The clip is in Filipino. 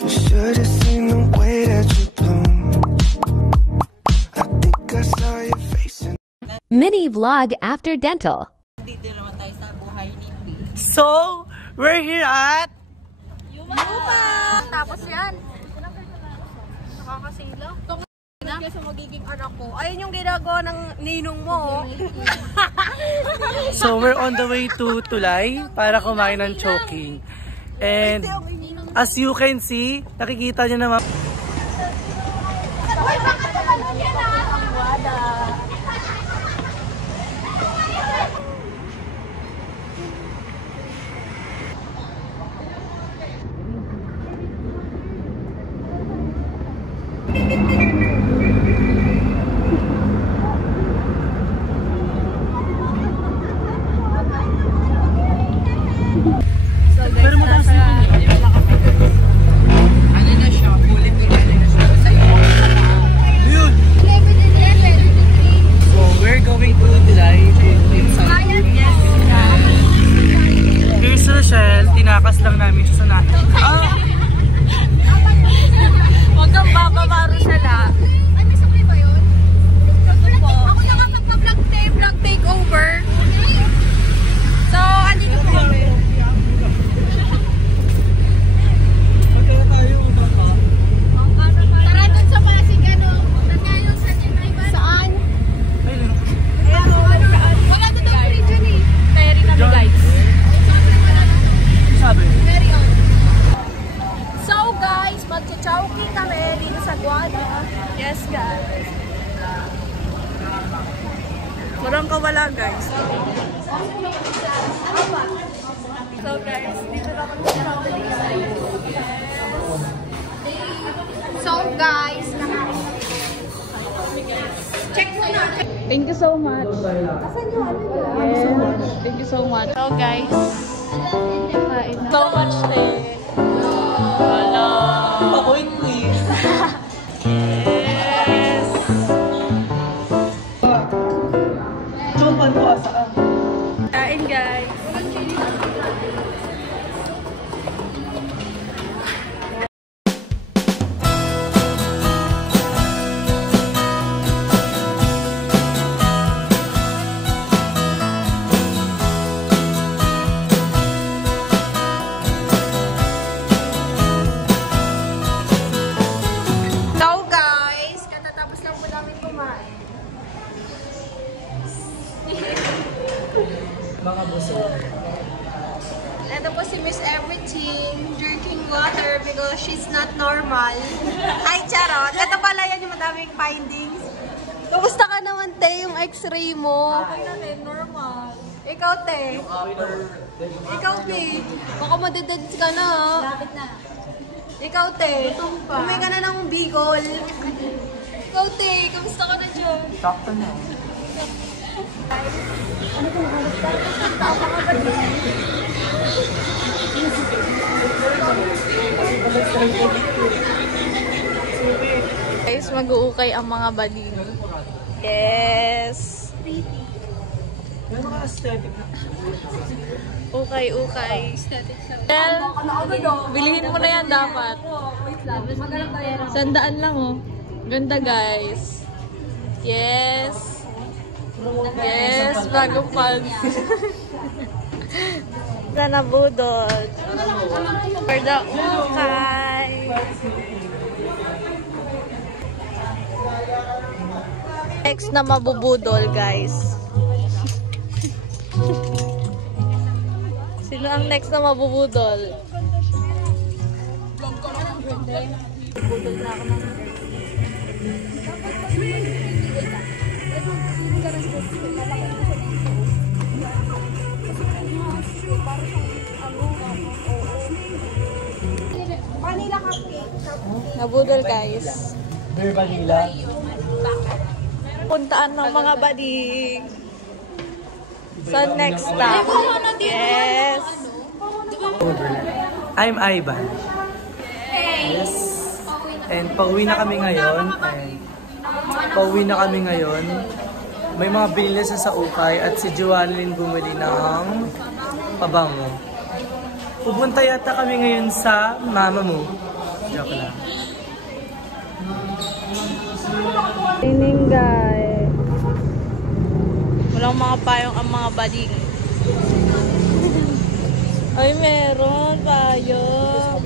You should have seen the way that you bloom. I think I saw your face in Mini vlog after dental. Dito naman tayo sa buhay ni P. So, we're here at Yuma! Tapos yan. Nakakasilaw. Kaya sa magiging anak ko. Ayun yung ginagawa ng ninong mo. So, we're on the way to Tulay para kumain ng choking. And as you can see, nakikita nyo naman. Pero mataas na ano na siya, ulit na siya sa iyo. Yun! So, we're going to Tulay inside. Here's Rochelle, tinakas lang namin siya sa natin. Huwag kang bababa, Rochelle. Ay, may sakli ba yun? Ako na nga magpa-vlog takeover. So, andito po kami. Tara dun sa Pasig, ano? Saan? Wala doon ang free dyan eh. Ferry kami, guys. Sabi? Ferry on. So, guys, magcha-chowking kami dito sa Guada. Yes, guys. Walang kawala, guys. So, guys, dito na kami sa So, guys, check mo na. Thank you so much. Thank you so much. So guys, So much there. Hello! Pakoy, please! Yes. Chupan ko asaan? Kain, guys. So, guys, katatapos lang po namin kumain. Mga buso. Ito po si Miss Everything drinking water because she's not normal. Ay, charot. Ito pala yan yung madaming findings. Kumusta ka naman, te, yung x-ray mo? Okay na, te. Normal. Ikaw, te. Ikaw, te. Baka madededs ka na, ha? Lapit na. Ikaw, te. Umay ka na ng bigol. Ikaw, te. Kamusta ka na dyan? Sakto na. guys, mag-uukay ang mga bading. Yes. May mga aesthetic na. Ukay. Bilihin mo na yan dapat. Sandaan lang oh. Ganda guys. Yes. Yes, bagong pag. Sana budol. For the ukay. Next na mabubudol guys. Sino ang next na mabubudol? Budol na ako ng Vanilla cupcake. nabudol guys. Beer vanilla. Puntaan ng mga bading. So next stop. Yes. I'm Ivan. Yes. And pauwi na kami ngayon. May mga binili sa ukay at si Joanlyn bumili ng pabango. Pupunta yata kami ngayon sa mama mo. Joke lang. Training guys. Walang mga payong ang mga bading. Ay, meron payong.